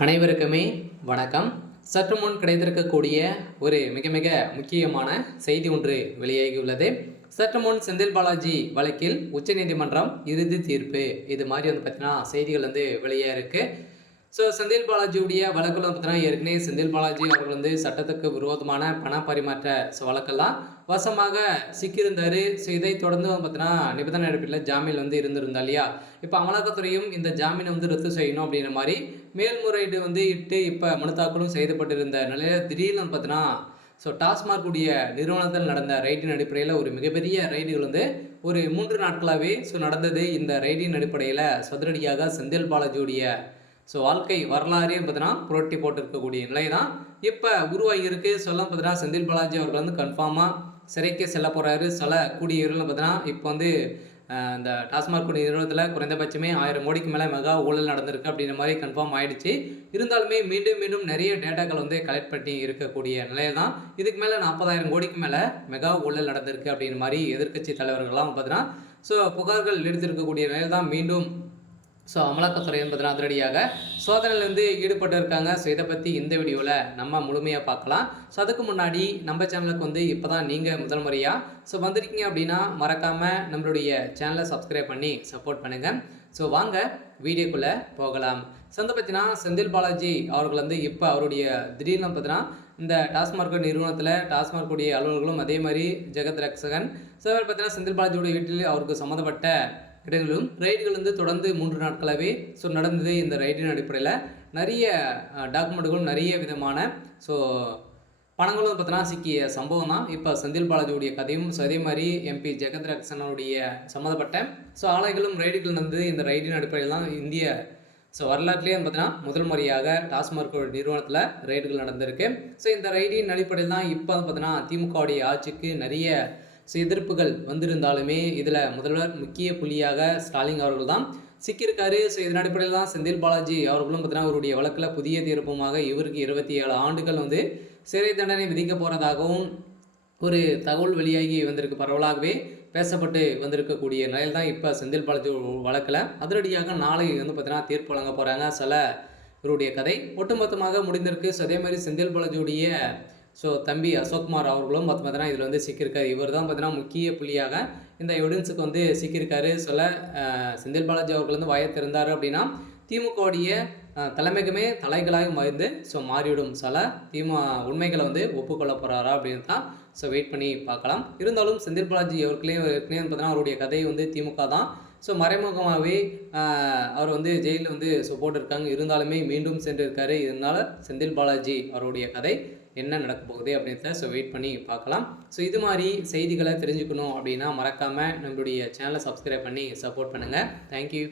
அனைவருக்குமே வணக்கம். சற்று முன் கிடைத்திருக்கக்கூடிய ஒரு மிக மிக முக்கியமான செய்தி ஒன்று வெளியாகியுள்ளது. சற்று முன் செந்தில் பாலாஜி வழக்கில் உச்சநீதிமன்றம் இறுதி தீர்ப்பு, இது மாதிரி பார்த்தீங்கன்னா செய்திகள் வெளியாக இருக்குது. ஸோ செந்தில் பாலாஜியுடைய வழக்கில் பார்த்தீங்கன்னா ஏற்கனவே செந்தில் பாலாஜி அவர்கள் சட்டத்துக்கு விரோதமான பண பரிமாற்ற வழக்கெல்லாம் வசமாக சிக்கியிருந்தார். ஸோ இதை தொடர்ந்து பார்த்தீங்கன்னா நிபந்தனை அடிப்படையில் ஜாமீன் இருந்திருந்தா இல்லையா. இப்போ அமலாக்கத்துறையும் இந்த ஜாமீனை ரத்து செய்யணும் அப்படின்ற மாதிரி மேல்முறையீடு இட்டு இப்போ மனு தாக்கலும் செய்யப்பட்டிருந்த நிலையில் திடீர்னு பார்த்தீங்கன்னா டாஸ்மாக் உடைய நிறுவனத்தில் நடந்த ரைடின் அடிப்படையில் ஒரு மிகப்பெரிய ரைடுகள் ஒரு 3 நாட்களாகவே நடந்தது. இந்த ரைடின் அடிப்படையில் சதுரடியாக செந்தில் பாலாஜியுடைய வாழ்க்கை வரலாறே பார்த்தீங்கன்னா புரட்டி போட்டிருக்கக்கூடிய நிலை தான் இப்போ உருவாகியிருக்கு. பார்த்தீங்கன்னா செந்தில் பாலாஜி அவர்கள் கன்ஃபார்மாக சிறைக்கு செல்ல போகிறாரு. கூடிய விரைவில் பார்த்தீங்கன்னா இப்போ இந்த டாஸ்மாக் நிறுவனத்தில் குறைந்தபட்சமே 1000 கோடிக்கு மேலே மெகா ஊழல் நடந்திருக்கு அப்படின்ற மாதிரி கன்ஃபார்ம் ஆகிடுச்சு. இருந்தாலுமே மீண்டும் மீண்டும் நிறைய டேட்டாக்கள் கலெக்ட் பண்ணி இருக்கக்கூடிய நிலையில் தான் இதுக்கு மேலே 40,000 கோடிக்கு மேலே மெகா ஊழல் நடந்திருக்கு அப்படின்ற மாதிரி எதிர்க்கட்சி தலைவர்கள்லாம் பார்த்தீங்கன்னா புகார்கள் எடுத்திருக்கக்கூடிய நிலையில் தான் மீண்டும் அமலாக்கத்துறை பார்த்தீங்கன்னா அதிரடியாக சோதனையிலேருந்து ஈடுபட்டு இருக்காங்க. இதை பற்றி இந்த வீடியோவில் நம்ம முழுமையாக பார்க்கலாம். அதுக்கு முன்னாடி நம்ம சேனலுக்கு இப்போ தான் நீங்கள் முதல் முறையாக வந்திருக்கீங்க அப்படின்னா மறக்காமல் நம்மளுடைய சேனலை சப்ஸ்கிரைப் பண்ணி சப்போர்ட் பண்ணுங்கள். வாங்க வீடியோக்குள்ளே போகலாம். பார்த்தீங்கன்னா செந்தில் பாலாஜி அவர்கள் இப்போ அவருடைய திடீர்னு பார்த்தீங்கன்னா இந்த டாஸ்மாக் நிறுவனத்தில் டாஸ்மாக் உடைய அலுவலர்களும் அதே மாதிரி ஜெகத் ரக்ஷகன் பார்த்தீங்கன்னா செந்தில் பாலாஜியோட வீட்டில் அவருக்கு சம்மந்தப்பட்ட இடங்களும் ரைடுகள் தொடர்ந்து 3 நாட்களாகவே நடந்தது. இந்த ரைடின் அடிப்படையில் நிறைய டாக்குமெண்ட்டுகளும் நிறைய விதமான பணங்களும் பார்த்தீங்கன்னா சிக்கிய சம்பவம் தான் இப்போ செந்தில் பாலாஜியுடைய கதையும். அதே மாதிரி எம்பி ஜெகத் ரக்ஷனுடைய சம்மந்தப்பட்ட ஆலைகளும் ரைடுகள் இந்த ரைடின் அடிப்படையில் தான் இந்திய வரலாற்றிலே பார்த்தீங்கன்னா முதல் முறையாக டாஸ்மாக் நிறுவனத்தில் ரைடுகள் நடந்திருக்கு. இந்த ரைடின் அடிப்படையில் தான் இப்போ பார்த்தீங்கன்னா திமுகவுடைய ஆட்சிக்கு நிறைய எதிர்ப்புகள் வந்திருந்தாலுமே இதில் முதல்வர் முக்கிய புள்ளியாக ஸ்டாலின் அவர்கள் தான் சிக்கியிருக்காரு. இதன் அடிப்படையில் தான் செந்தில் பாலாஜி அவர்களும் பார்த்தீங்கன்னா அவருடைய வழக்கில் புதிய தீர்ப்புமாக இவருக்கு 27 ஆண்டுகள் சிறை தண்டனை விதிக்க போகிறதாகவும் ஒரு தகவல் வெளியாகி வந்திருக்கு. பரவலாகவே பேசப்பட்டு வந்திருக்கக்கூடிய நிலையில் தான் இப்போ செந்தில் பாலாஜி வழக்கில் அதிரடியாக நாளை பார்த்தீங்கன்னா தீர்ப்பு வழங்க போகிறாங்க. இவருடைய கதை ஒட்டுமொத்தமாக முடிந்திருக்கு. அதே மாதிரி செந்தில் பாலாஜியுடைய தம்பி அசோக்குமார் அவர்களும் பார்த்தீங்கன்னா இதில் சிக்கியிருக்காரு. இவர் தான் பார்த்தீங்கன்னா முக்கிய புள்ளியாக இந்த எவிடன்ஸுக்கு சிக்கியிருக்காரு. செந்தில் பாலாஜி அவர்கள் வாயை திறந்தார் அப்படின்னா திமுகவுடைய தலைமைக்குமே தலைகளாக மறைந்து மாறிவிடும். உண்மைகளை ஒப்புக்கொள்ள போகிறாரா அப்படின்னு தான் வெயிட் பண்ணி பார்க்கலாம். இருந்தாலும் செந்தில் பாலாஜி அவர்களே பார்த்தீங்கன்னா அவருடைய கதை திமுக தான் மறைமுகமாகவே அவர் ஜெயிலில் போட்டிருக்காங்க. இருந்தாலுமே மீண்டும் சென்றிருக்காரு. இதனால் செந்தில் பாலாஜி அவருடைய கதை என்ன நடக்க போகுது அப்படின்றத வெயிட் பண்ணி பார்க்கலாம். இது மாதிரி செய்திகளை தெரிஞ்சுக்கணும் அப்படின்னா மறக்காமல் நம்மளுடைய சேனலை சப்ஸ்கிரைப் பண்ணி சப்போர்ட் பண்ணுங்கள். தேங்க்யூ.